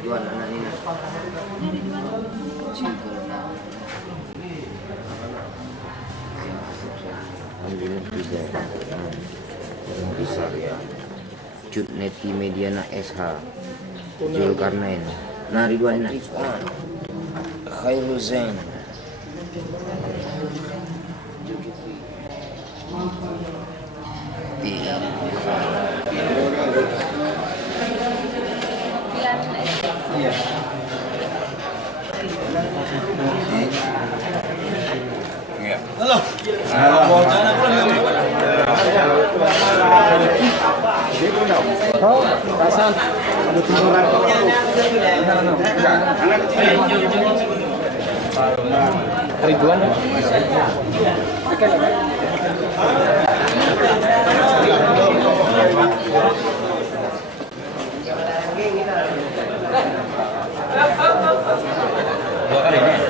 Ridwan anak Nina. Alhamdulillah bisa. Yang besar ya. Cutneti Mediana SH. Zulkarnain. Nah Ridwan ini. Khairul Zain. Iya. Halo. Oh, Hasan. Ada tungguan. Ridwan. Dua kali ini.